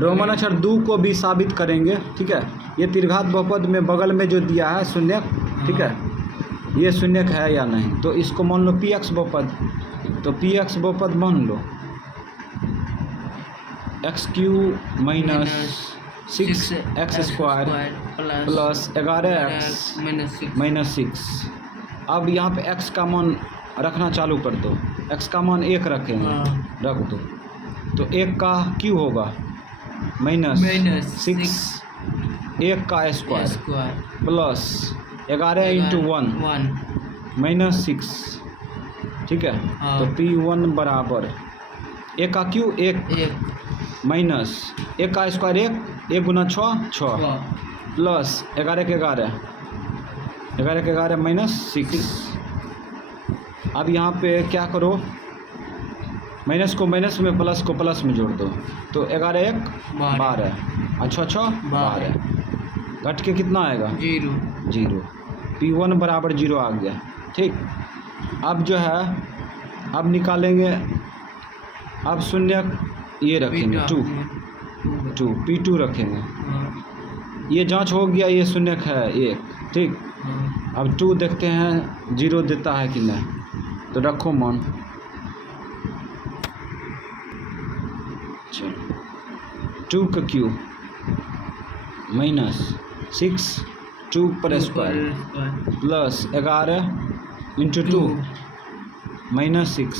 Roman अक्षर 2 को भी साबित करेंगे। ठीक है, ये त्रिघात बहुपद में बगल में जो दिया है शून्यक, ठीक है, ये शून्यक है या नहीं, तो इसको मान लो पी एक्स बहुपद। तो पी एक्स बहुपद मान लो x cube minus 6x² plus 11x minus 6। अब यहाँ पे x का मान रखना चालू कर दो, x का मान 1 रखेंगे, रख दो। तो 1 का क्यू होगा माइनस 6 1 का स्क्वायर प्लस 11 इंटू 1 माइनस 6। ठीक है, तो P1 बराबर 1 का क्यू 1 माइनस 1 का स्क्वायर 1 गुना 6 प्लस 11 के 11 माइनस 6। अब यहाँ पे क्या करो, माइनस को माइनस में प्लस को प्लस में जोड़ दो। तो 11 1 12 और 6 12, घट के कितना आएगा 0। P1 बराबर 0 आ गया। ठीक, अब जो है अब निकालेंगे, अब शून्य ये रखेंगे 2 P2 रखेंगे। ये जांच हो गया, ये शून्य है 1। ठीक, अब 2 देखते हैं 0 देता है कि नहीं, तो रखो मान। चलो 2 का क्यू माइनस 6 2 पर स्क्वायर प्लस 11 इंटू 2 माइनस 6।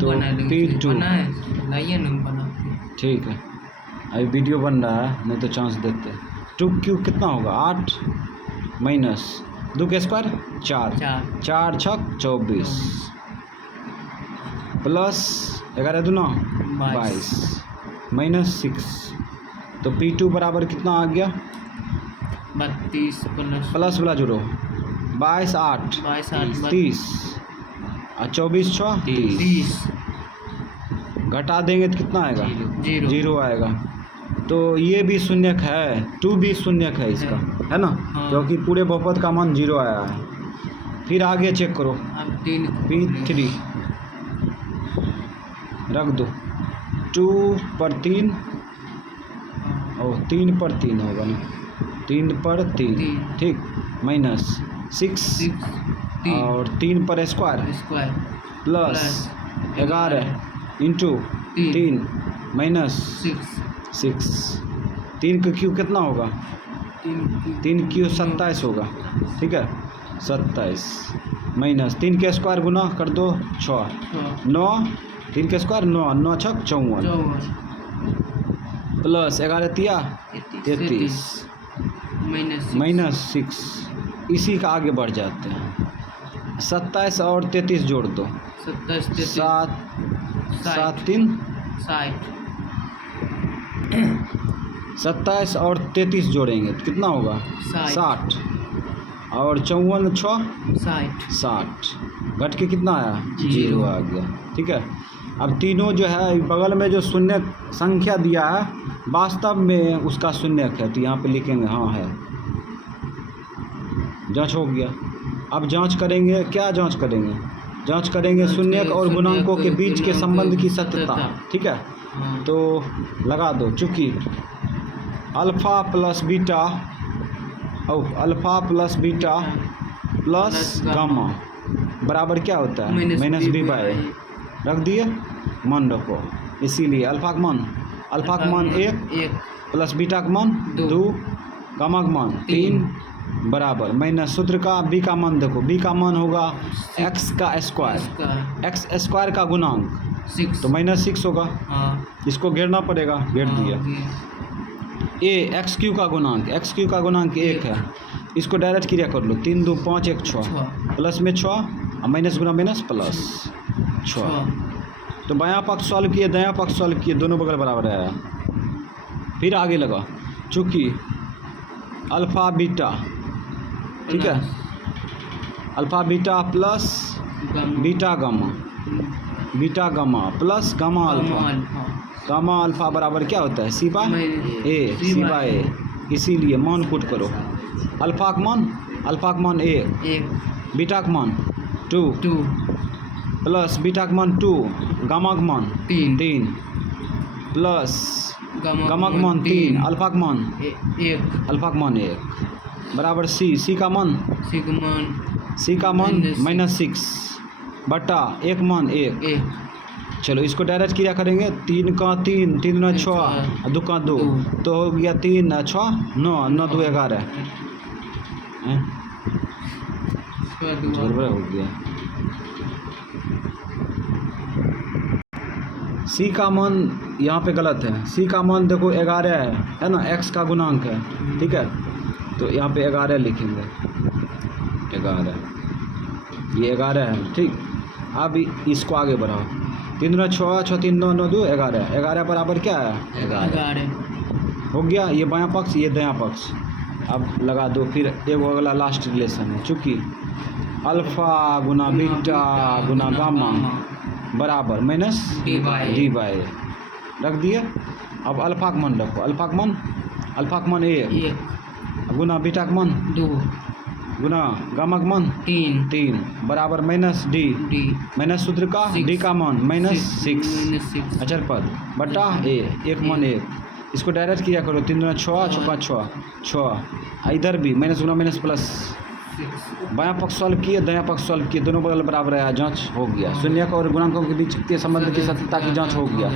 तो P2 ठीक है, अभी वीडियो बन रहा है, नहीं तो चांस देते। 2 क्यू कितना होगा 8 माइनस 2 के स्क्वायर 4 6 24 प्लस 11 दूना 22 माइनस 6। तो P2 बराबर कितना आ गया 32 प्लस वाला जोड़ो 22 8 30 और 24 6 30। घटा देंगे तो कितना आएगा 0 आएगा। तो ये भी शून्यक है, 2 भी शून्यक है इसका, है ना, क्योंकि पूरे बहुपद का मान 0 आया है। फिर आगे चेक करो, P3 रख दो 2 पर 3 और 3 पर 3 होगा ना, 3 पर 3 ठीक, माइनस 6 और 3 पर स्क्वायर प्लस 11 इंटू 3 माइनस 6। 3 का क्यू कितना होगा 3 क्यू 27 होगा। ठीक है, 27 माइनस 3 के स्क्वायर गुना कर दो 6 9 3 के स्क्वायर 9 9 6 54 प्लस 11 तिया 33 माइनस 6। इसी का आगे बढ़ जाते हैं, 27 और 33 जोड़ दो 7 3 27 और 33 जोड़ेंगे तो कितना होगा 60 और 54 6 60। घट के कितना आया 0 आ गया। ठीक है, अब तीनों जो है बगल में जो शून्य संख्या दिया है वास्तव में उसका शून्यक है, तो यहाँ पे लिखेंगे हाँ है। जांच हो गया। अब जांच करेंगे, क्या जांच करेंगे, जांच करेंगे शून्यक और गुणांकों के बीच के संबंध की सत्यता। ठीक है, तो लगा दो, चूँकि अल्फ़ा प्लस बीटा और alpha plus beta plus gamma बराबर क्या होता है माइनस बी बाई। रख दिए, मान रखो, इसीलिए अल्फ़ा का मान 1 प्लस बीटा का मान 2 गामा का मान 3 बराबर माइनस सूत्र का बी का मान देखो, बी का मान होगा एक्स का स्क्वायर, एक्स स्क्वायर का गुणांक 6 तो माइनस 6 होगा। इसको घेरना पड़ेगा, घेर दिया। ए एक्स क्यू का गुणांक, एक्स क्यू का गुणांक 1 है, इसको डायरेक्ट क्रिया कर लो, 3 2 5 1 6 प्लस में 6 और माइनस गुना माइनस प्लस 6। तो बायां पक्ष सॉल्व किए, दायां पक्ष सॉल्व किए, दोनों बगल बराबर आया। फिर आगे लगा, चूँकि अल्फ़ा बीटा, ठीक है, alpha beta plus beta gamma plus gamma alpha बराबर क्या होता है सी बाय ए। इसीलिए मान पुट करो, अल्फ़ा का मान 1 बीटा का मान 2 प्लस बीटा का मान 2 गामा का मान 3 प्लस गमक मान 3, अल्फा का मान 1 अल्फा का मान 1 बराबर सी का मान -6 -6 बटा 1 मान 1। 1 चलो इसको डायरेक्ट क्या करेंगे, 3 का 3, 3 दूना 6, 2 का 2, तो हो गया 3 6 9, 9 2 11 हो गया। सी का मान यहाँ पे गलत है, सी का मान देखो 11 है ना, एक्स का गुणांक है, ठीक है, तो यहाँ पे 11 लिखेंगे, 11 ये 11 है, ठीक। अब इसको आगे बढ़ाओ, 3 दूना 6, 6 3 9, 9 2 11, 11 बराबर क्या है 11 हो गया। ये बायां पक्ष ये दायां पक्ष, अब लगा दो। फिर एक अगला लास्ट रिलेशन है, चूँकि अल्फा गुना बीटा गुना गामा बराबर माइनस डी बाई रख दिए। अब अल्फा का मान रखो, अल्फा का मान 1 गुना बीटा का मान 2 गुना गामा का मान 3 बराबर माइनस डी माइनस सूत्र का डी का मान -6 अचर पद बटा ए 1 मान 1। इसको डायरेक्ट किया करो, 3 दूना 6 6 5 6 इधर भी माइनस गुना माइनस प्लस, बायां पक्ष सॉल्व किए दायां पक्ष सॉल्व किए, दोनों बगल बराबर आया, जांच हो गया। शून्यक और गुणांकों के बीच के संबंध की सत्यता की जांच हो गया।